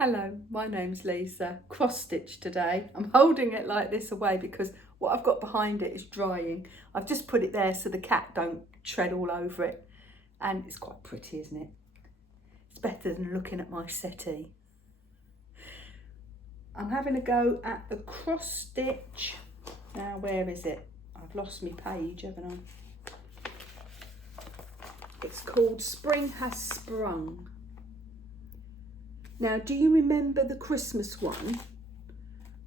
Hello, my name's Lisa. Cross stitch today. I'm holding it like this away because what I've got behind it is drying. I've just put it there so the cat don't tread all over it. And it's quite pretty, isn't it? It's better than looking at my settee. I'm having a go at the cross stitch. Now, where is it? I've lost my page, haven't I? It's called Spring Has Sprung. Now, do you remember the Christmas one?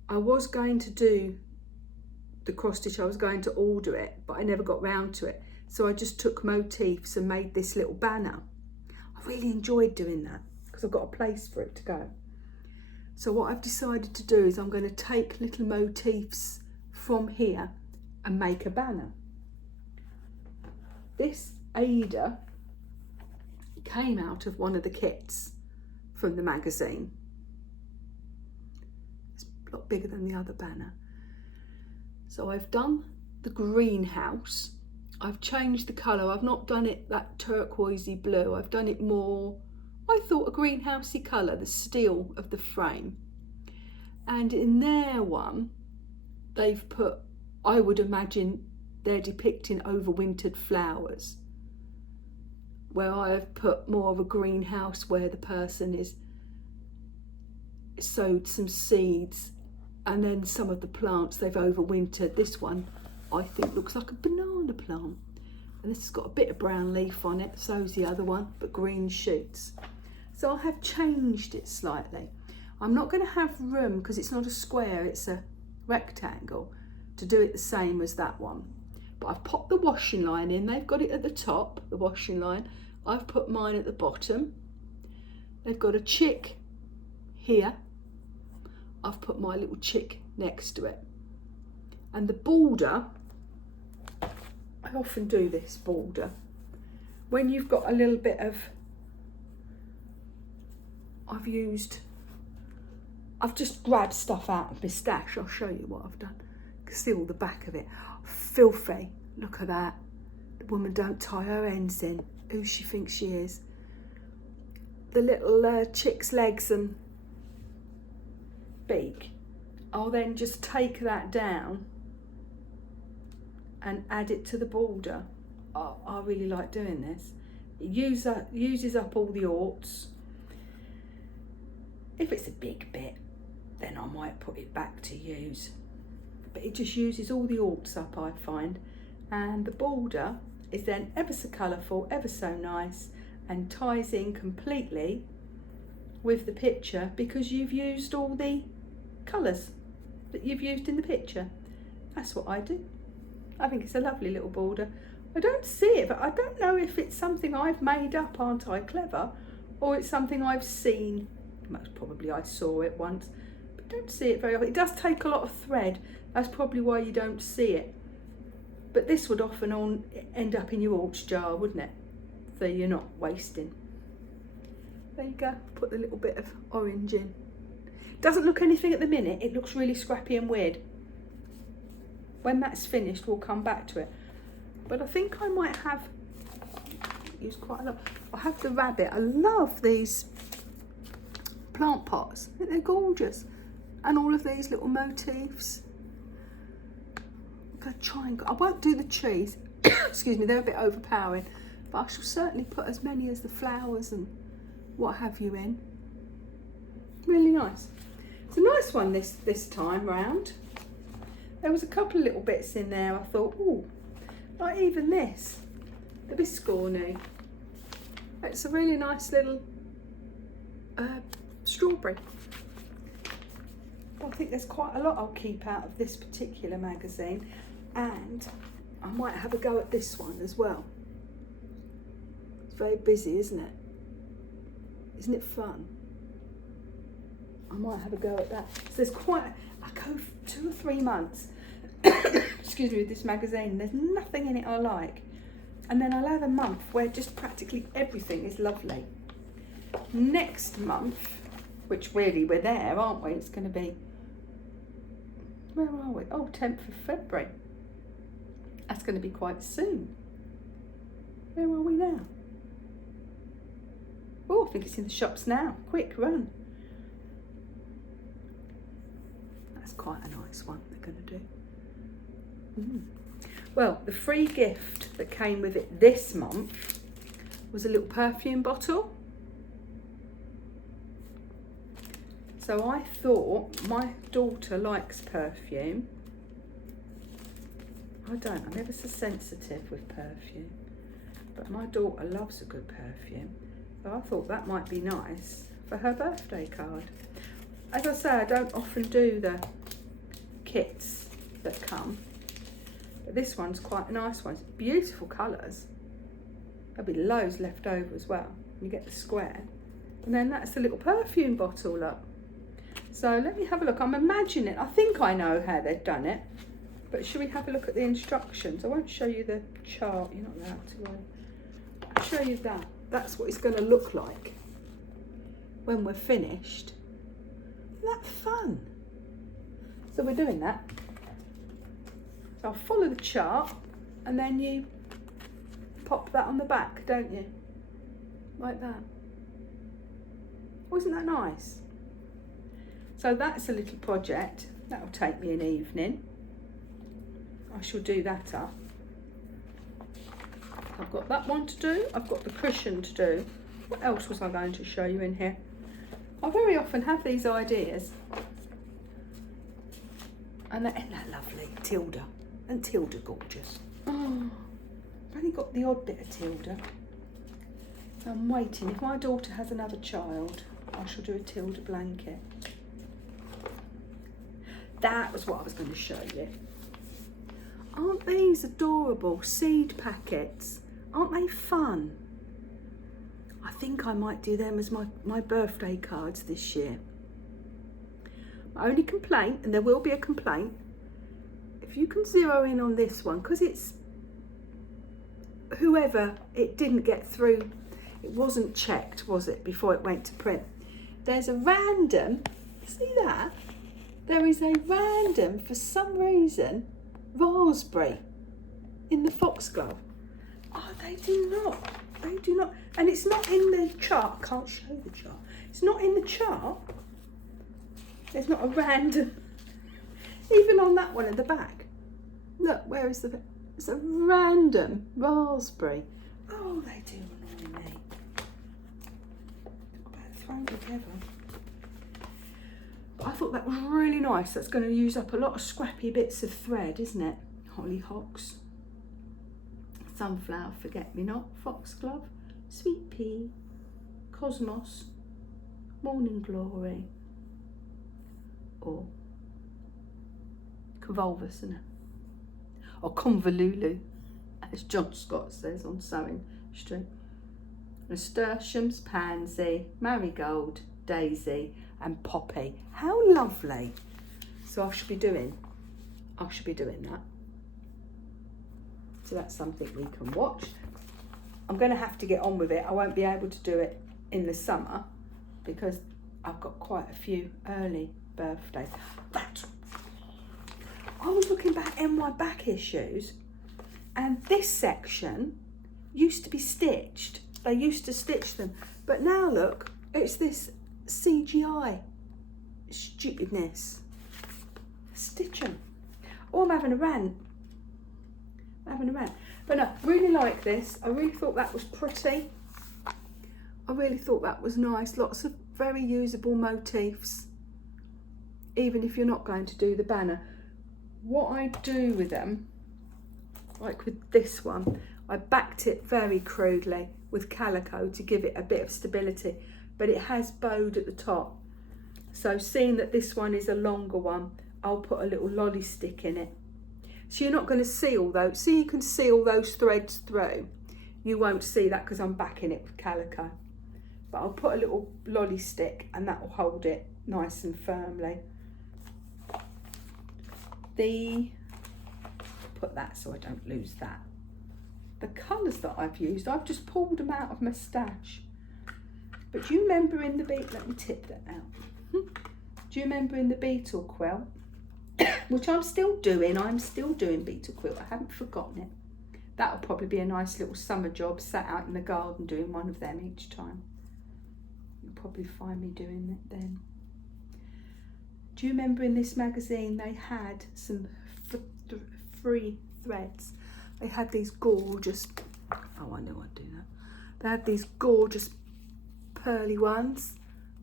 I was going to do the cross stitch, I was going to order it, but I never got round to it. So I just took motifs and made this little banner. I really enjoyed doing that because I've got a place for it to go. So what I've decided to do is I'm going to take little motifs from here and make a banner. This Ada came out of one of the kits from the magazine. It's a lot bigger than the other banner. So I've done the greenhouse. I've changed the colour. I've not done it that turquoisey blue. I've done it more, I thought, a greenhousey colour, the steel of the frame. And in their one, they've put, I would imagine they're depicting overwintered flowers, where I have put more of a greenhouse where the person is sowed some seeds and then some of the plants they've overwintered. This one I think looks like a banana plant, and this has got a bit of brown leaf on it, so's the other one, but green shoots. So I have changed it slightly. I'm not going to have room, because it's not a square, it's a rectangle, to do it the same as that one. But I've popped the washing line in. They've got it at the top, the washing line. I've put mine at the bottom. They've got a chick here. I've put my little chick next to it. And the border, I often do this border, when you've got a little bit of, I've just grabbed stuff out of my stash. I'll show you what I've done. You can see all the back of it. Filthy, look at that. The woman don't tie her ends in. Who she thinks she is. The little chick's legs and beak. I'll then just take that down and add it to the border. Oh, I really like doing this. It uses up all the orts. If it's a big bit, then I might put it back to use. But it just uses all the orts up, I find. And the border is then ever so colourful, ever so nice, and ties in completely with the picture because you've used all the colours that you've used in the picture. That's what I do. I think it's a lovely little border. I don't see it, but I don't know if it's something I've made up, aren't I clever, or it's something I've seen. Most probably I saw it once, but don't see it very often. It does take a lot of thread. That's probably why you don't see it. But this would often end up in your orts jar, wouldn't it? So you're not wasting. There you go, put the little bit of orange in. Doesn't look anything at the minute, it looks really scrappy and weird. When that's finished, we'll come back to it. But I think I might have used quite a lot. I have the rabbit. I love these plant pots. I think they're gorgeous. And all of these little motifs. I'm going to try and, I won't do the trees. Excuse me, they're a bit overpowering. But I shall certainly put as many as the flowers and what have you in. Really nice. It's a nice one this time round. There was a couple of little bits in there. I thought, oh, like even this, the biscornu. It's a really nice little strawberry. I think there's quite a lot I'll keep out of this particular magazine, and I might have a go at this one as well. It's very busy, isn't it? Isn't it fun? I might have a go at that. So there's quite, I go 2 or 3 months, excuse me, with this magazine. There's nothing in it I like. And then I'll have a month where just practically everything is lovely. Next month, which really we're there, aren't we? It's going to be, where are we? Oh, 10th of February. That's going to be quite soon. Where are we now? Oh, I think it's in the shops now. Quick, run. That's quite a nice one they're going to do. Well, the free gift that came with it this month was a little perfume bottle. So I thought, my daughter likes perfume. I don't, I'm never so sensitive with perfume. But my daughter loves a good perfume. So I thought that might be nice for her birthday card. As I say, I don't often do the kits that come. But this one's quite a nice one. It's beautiful colours. There'll be loads left over as well. You get the square. And then that's the little perfume bottle, look. So let me have a look. I'm imagining, I think I know how they've done it. But should we have a look at the instructions? I won't show you the chart. You're not allowed to. I'll show you that. That's what it's going to look like when we're finished. Isn't that fun? So we're doing that. So I'll follow the chart and then you pop that on the back, don't you? Like that. Wasn't that nice? So that's a little project. That'll take me an evening. I shall do that up. I've got that one to do. I've got the cushion to do. What else was I going to show you in here? I very often have these ideas. And isn't that lovely? Tilda. And Tilda gorgeous. Oh, I've only got the odd bit of Tilda. So I'm waiting. If my daughter has another child, I shall do a Tilda blanket. That was what I was going to show you. Aren't these adorable seed packets? Aren't they fun? I think I might do them as my birthday cards this year. My only complaint, and there will be a complaint, if you can zero in on this one, because it's whoever it didn't get through, it wasn't checked, was it, before it went to print. There's a random, see that? There is a random, for some reason, raspberry in the foxglove. Oh, they do not. And it's not in the chart. I can't show the chart. It's not in the chart. There's not a random, even on that one at the back. Look, where is the, it's a random raspberry. Oh, they do annoy me. Talk about thrown together. But I thought that was really nice. That's going to use up a lot of scrappy bits of thread, isn't it? Hollyhocks, sunflower, forget-me-not, foxglove, sweet pea, cosmos, morning glory, or convolvulus, isn't it? Or convolulu, as John Scott says on Sewing Street. Nasturtiums, pansy, marigold, daisy, and poppy. How lovely! So I should be doing that. So that's something we can watch. I'm going to have to get on with it. I won't be able to do it in the summer because I've got quite a few early birthdays. That I was looking back in my back issues, and this section used to be stitched. They used to stitch them, but now look, it's this CGI stupidness. Stitch them. Oh, I'm having a rant. But no, really like this. I really thought that was pretty. I really thought that was nice. Lots of very usable motifs, even if you're not going to do the banner. What I do with them, like with this one, I backed it very crudely with calico to give it a bit of stability, but it has bowed at the top. So seeing that this one is a longer one, I'll put a little lolly stick in it. So you're not going to see all those, see you can see all those threads through. You won't see that because I'm backing it with calico. But I'll put a little lolly stick and that will hold it nice and firmly. Put that so I don't lose that. The colours that I've used, I've just pulled them out of my stash. But do you remember in the let me tip that out. Do you remember in the beetle quilt? Which I'm still doing beetle quilt. I haven't forgotten it. That'll probably be a nice little summer job, sat out in the garden doing one of them each time. You'll probably find me doing it then. Do you remember in this magazine they had some free threads? They had these gorgeous, oh, I know I'd do that. They had these gorgeous pearly ones,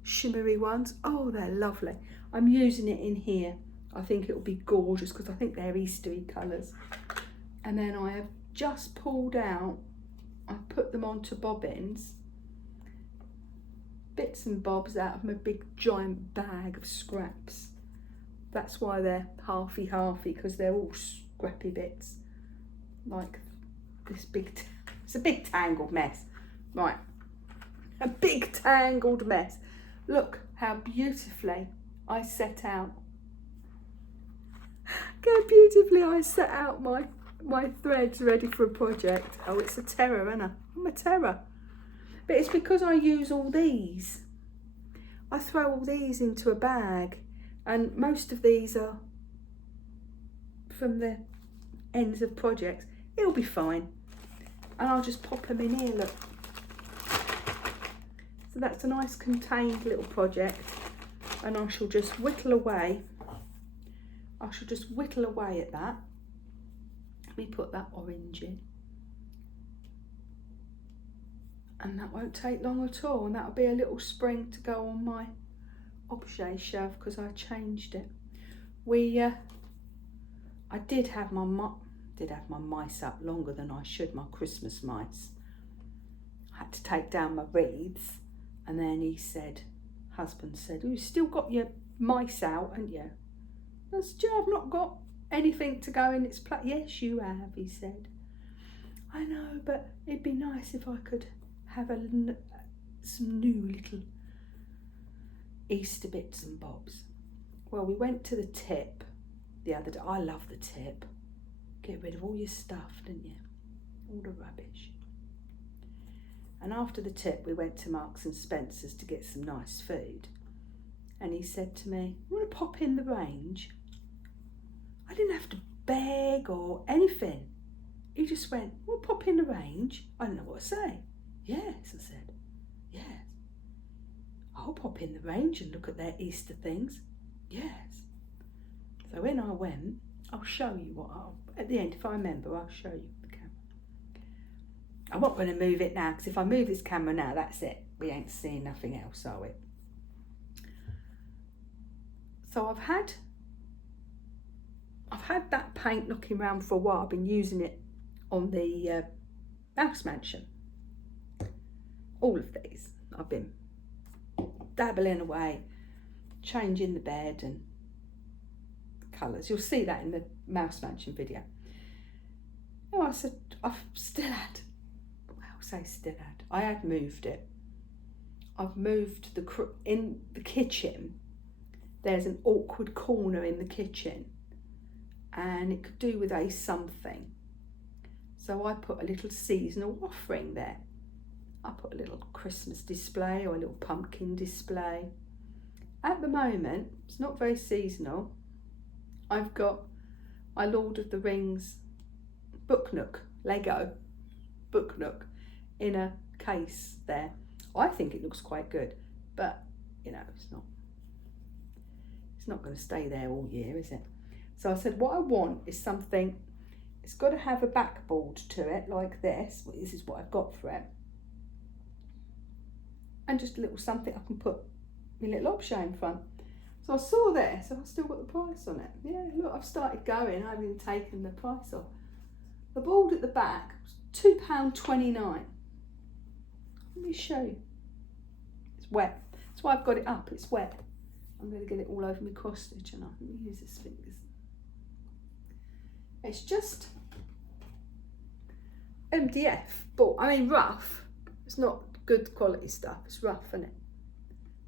shimmery ones. Oh, they're lovely. I'm using it in here. I think it'll be gorgeous because I think they're Eastery colours. And then I have just pulled out, I put them onto bobbins, bits and bobs out of my big giant bag of scraps. That's why they're halfy, because they're all scrappy bits. Like this big, it's a big tangled mess. Right, a big tangled mess. Look how beautifully I set out. How beautifully I set out my threads ready for a project. Oh, it's a terror, isn't it? I'm a terror. But it's because I use all these. I throw all these into a bag, and most of these are from the ends of projects. It'll be fine. And I'll just pop them in here, look. So that's a nice contained little project, and I shall just whittle away. I shall just whittle away at that. Let me put that orange in. And that won't take long at all, and that'll be a little spring to go on my objet shelf because I changed it. I did have my mice up longer than I should, my Christmas mice. I had to take down my wreaths, and then he said, husband said, "Oh, you've still got your mice out, haven't you?" I said, "Yeah, I've not got anything to go in its place." "Yes, you have," he said. "I know, but it'd be nice if I could have some new little Easter bits and bobs." Well, we went to the tip the other day. I love the tip. Get rid of all your stuff, didn't you? All the rubbish. And after the tip, we went to Marks and Spencer's to get some nice food. And he said to me, "You want to pop in the range?" I didn't have to beg or anything. He just went, "Well, pop in the range." I don't know what to say. "Yes," I said. "Yes. I'll pop in the range and look at their Easter things." "Yes." So when I went, I'll show you at the end, if I remember, I'll show you the camera. I'm not going to move it now, because if I move this camera now, that's it. We ain't seeing nothing else, are we? So I've had that paint knocking around for a while. I've been using it on the Mouse Mansion. All of these, I've been dabbling away, changing the bed and colours. You'll see that in the Mouse Mansion video. Oh, I said, I had moved it. I've moved in the kitchen. There's an awkward corner in the kitchen, and it could do with a something. So I put a little seasonal offering there. I put a little Christmas display or a little pumpkin display. At the moment, it's not very seasonal. I've got my Lord of the Rings book nook, Lego book nook, in a case there. I think it looks quite good, but you know, it's not going to stay there all year, is it? So I said, what I want is something, it's got to have a backboard to it like this. Well, this is what I've got for it. And just a little something I can put my little objet in front. So I saw this, so I've still got the price on it. Yeah, look, I've started going, I haven't even taken the price off. The board at the back was £2.29. Let me show you. It's wet. That's why I've got it up, it's wet. I'm going to get it all over my CrossStitcher now. Let me use this fingers. It's just MDF, but I mean rough. It's not good quality stuff, it's rough, isn't it?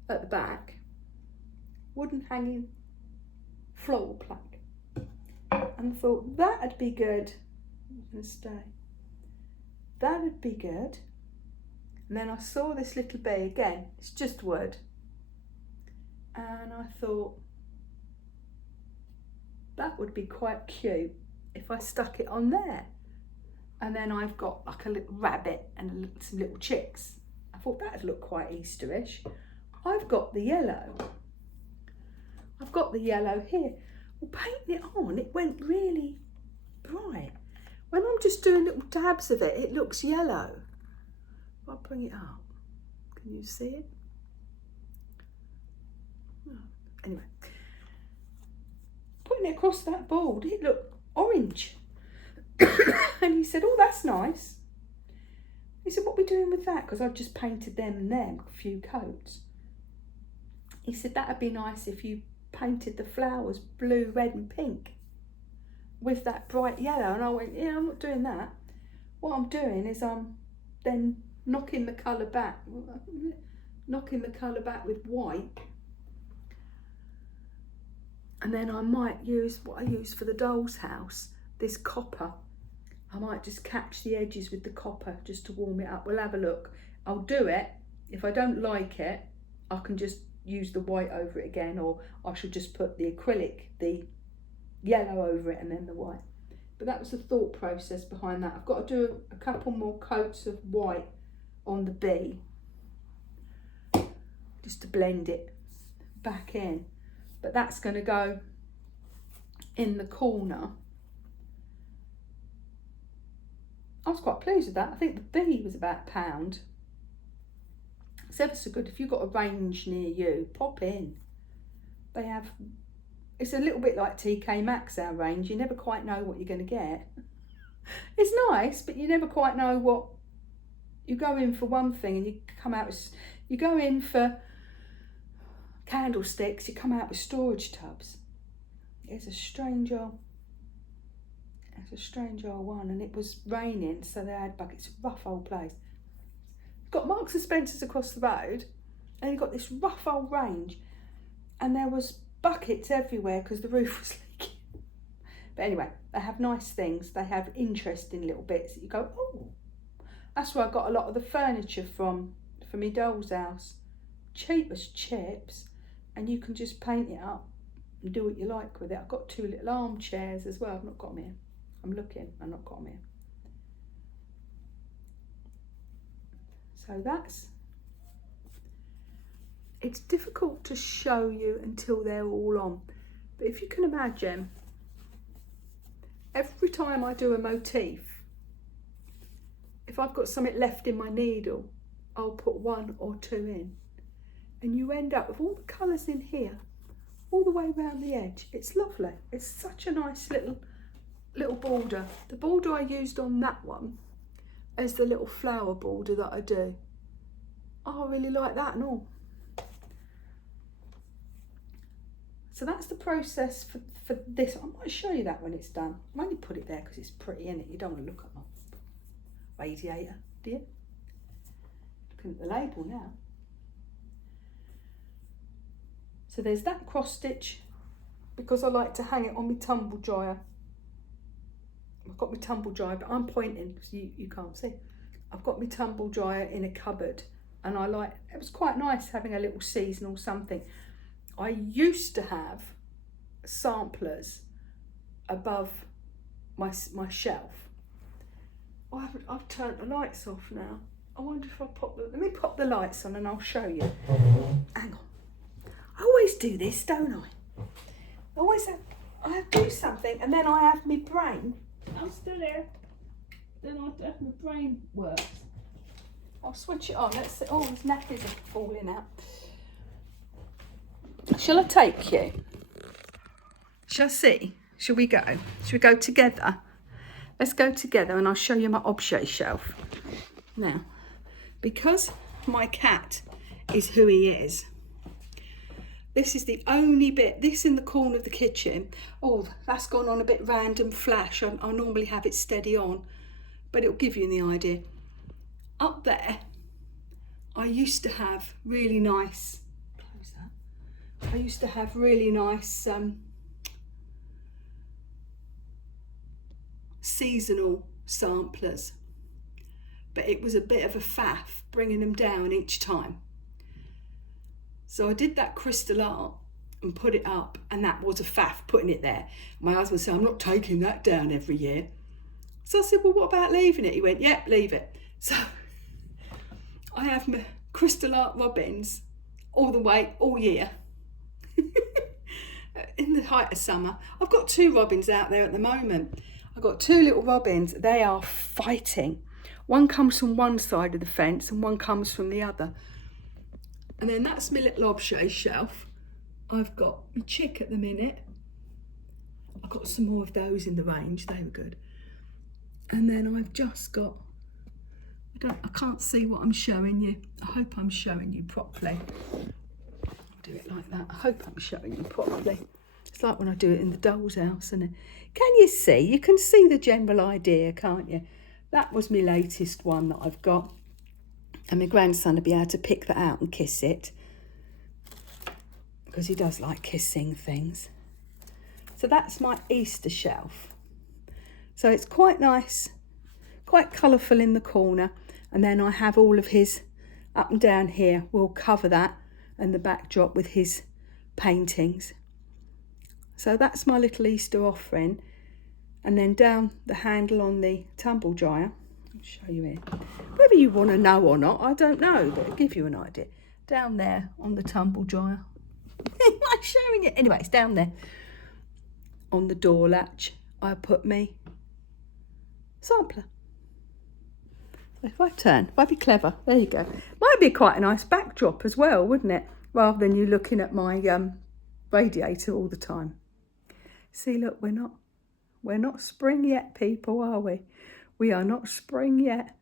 At the back, wooden hanging floral plaque. And I thought that'd be good. I'm going to stay. That'd be good. And then I saw this little bee again, it's just wood. And I thought that would be quite cute if I stuck it on there. And then I've got like a little rabbit and some little chicks. I thought that'd look quite Easterish. I've got the yellow. I've got the yellow here. Well, painting it on, it went really bright. When I'm just doing little dabs of it, it looks yellow. I'll bring it up. Can you see it? Oh, anyway, putting it across that board, it looked orange. And he said, oh, that's nice. He said, what are we doing with that? Because I've just painted them and them, a few coats. He said, that'd be nice if you painted the flowers blue, red and pink with that bright yellow. And I went, yeah, I'm not doing that. What I'm doing is I'm then knocking the colour back with white. And then I might use what I use for the doll's house, this copper. I might just catch the edges with the copper just to warm it up. We'll have a look. I'll do it. If I don't like it, I can just use the white over it again, or I should just put the acrylic, the yellow over it and then the white. But that was the thought process behind that. I've got to do a couple more coats of white on the bee just to blend it back in. But that's going to go in the corner. I was quite pleased with that. I think the bee was about £1. It's ever so good. If you've got a range near you, pop in. They have, it's a little bit like TK Maxx, our range. You never quite know what you're going to get. It's nice, but you never quite know what, you go in for one thing and you come out with, you go in for candlesticks, you come out with storage tubs. It's a strange old one, and it was raining, so they had buckets. It's a rough old place. Got Marks and Spencer's across the road, and you've got this rough old range, and there was buckets everywhere because the roof was leaking. But anyway, they have nice things. They have interesting little bits that you go, oh. That's where I got a lot of the furniture from my doll's house. Cheap as chips, and you can just paint it up and do what you like with it. I've got 2 little armchairs as well. I've not got them here. I'm looking, I've not got them here. So it's difficult to show you until they're all on. But if you can imagine, every time I do a motif, if I've got something left in my needle, I'll put 1 or 2 in. And you end up with all the colours in here, all the way around the edge. It's lovely. It's such a nice little border. The border I used on that one is the little flower border that I do. Oh, I really like that and all. So that's the process for this. I might show you that when it's done. I only put it there because it's pretty, innit? You don't want to look at my radiator, do you? Looking at the label now. So there's that cross stitch, because I like to hang it on my tumble dryer. I've got my tumble dryer, but I'm pointing because you can't see. I've got my tumble dryer in a cupboard, and it was quite nice having a little seasonal something. I used to have samplers above my shelf. I've turned the lights off now. I wonder if let me pop the lights on and I'll show you. Hang on. I always do this, don't I? I do something and then I have my brain. I'm still there. Then I have my brain works. I'll switch it on. Let's see. Oh, his nappies are falling out. Shall I take you? Shall I see? Shall we go? Shall we go together? Let's go together and I'll show you my objet shelf. Now, because my cat is who he is, this is the only bit, this in the corner of the kitchen. Oh, that's gone on a bit random flash. I normally have it steady on, but it'll give you the idea. Up there, I used to have really nice, close that. I used to have really nice seasonal samplers, but it was a bit of a faff bringing them down each time. So I did that crystal art and put it up, and that was a faff putting it there. My husband said, I'm not taking that down every year. So I said, well, what about leaving it? He went, yep, leave it. So I have my crystal art robins all the way, all year. in the height of summer. I've got 2 robins out there at the moment. I've got 2 little robins. They are fighting. One comes from one side of the fence and one comes from the other. And then that's my little objet shelf. I've got my chick at the minute. I've got some more of those in the range. They were good. And then I've just got, I can't see what I'm showing you. I hope I'm showing you properly. I'll do it like that. I hope I'm showing you properly. It's like when I do it in the doll's house, isn't it? Can you see? You can see the general idea, can't you? That was my latest one that I've got. And my grandson will be able to pick that out and kiss it, because he does like kissing things. So that's my Easter shelf. So it's quite nice, quite colourful in the corner. And then I have all of his up and down here. We'll cover that and the backdrop with his paintings. So that's my little Easter offering. And then down the handle on the tumble dryer, I'll show you here. Whether you want to know or not, I don't know, but it'll give you an idea. Down there on the tumble dryer. I'm showing it. Anyway, it's down there. On the door latch, I put me sampler. So if I be clever, there you go. Might be quite a nice backdrop as well, wouldn't it? Rather than you looking at my radiator all the time. See, look, we're not spring yet, people, are we? We are not spring yet.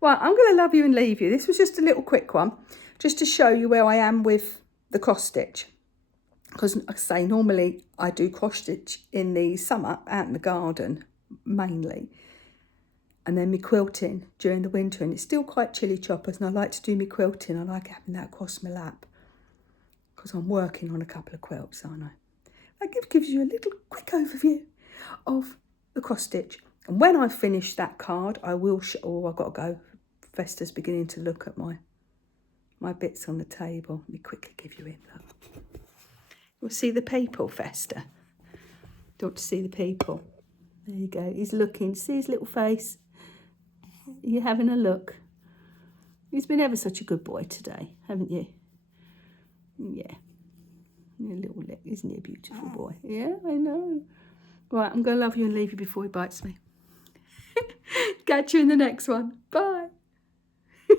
Well, I'm going to love you and leave you. This was just a little quick one, just to show you where I am with the cross stitch. Because, like I say, normally I do cross stitch in the summer out in the garden, mainly. And then me quilting during the winter. And it's still quite chilly choppers, and I like to do me quilting. I like having that across my lap, because I'm working on a couple of quilts, aren't I? That gives you a little quick overview of the cross stitch. And when I finish that card, I will show. Oh, I've got to go. Vesta's beginning to look at my bits on the table. Let me quickly give you in. Look. You'll see the people, Vesta. Don't see the people. There you go. He's looking. See his little face? You're having a look. He's been ever such a good boy today, haven't you? Yeah. A little lick. Isn't he a beautiful boy? Yeah, I know. Right, I'm going to love you and leave you before he bites me. Catch you in the next one. Bye.